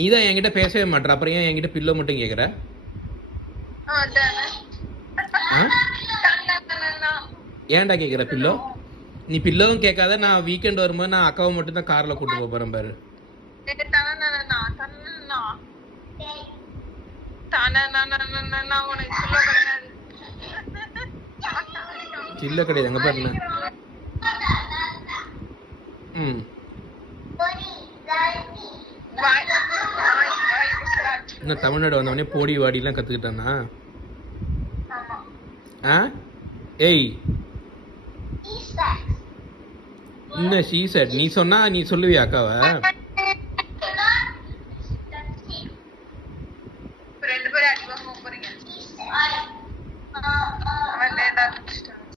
நீ தான் என்கிட்ட பேசவே மாட்டேற, அப்புறம் ஏன் என்கிட்ட பில்லோ மட்டும் கேட்குற? ஏன்டா கேட்குற பில்லோ? நீ பில்லோவும் கேட்காத. நான் வீக்கெண்ட் வரும்போது நான் அக்காவை மட்டும் தான் காரில் கூட்டு போகிறேன் பாரு. சில்ல கிடையாது அங்கே பாருங்க. ம் இன்னும் தமிழ்நாடு வந்தவொடனே போடி வாடிலாம் கற்றுக்கிட்டானா? ஆ ஏய் இன்னும் ஷீசட் நீ சொன்னா நீ சொல்லுவியா அக்காவை?